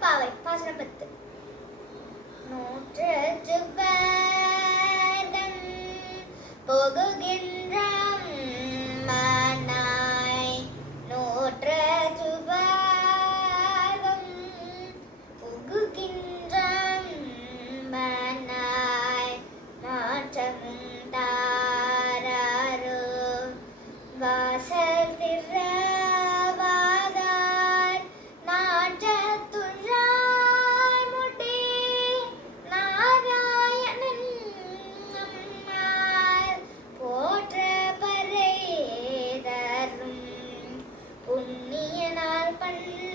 திருப்பாவை பாசனம் பத்து. நூற்று சுவர்கம் போகுகின்ற மனாய் நூற்று சுவர்கம் புகுகின்ற மனாய் மாற்றமும் தாராரோ. வாசல் திறவாதார் Bye.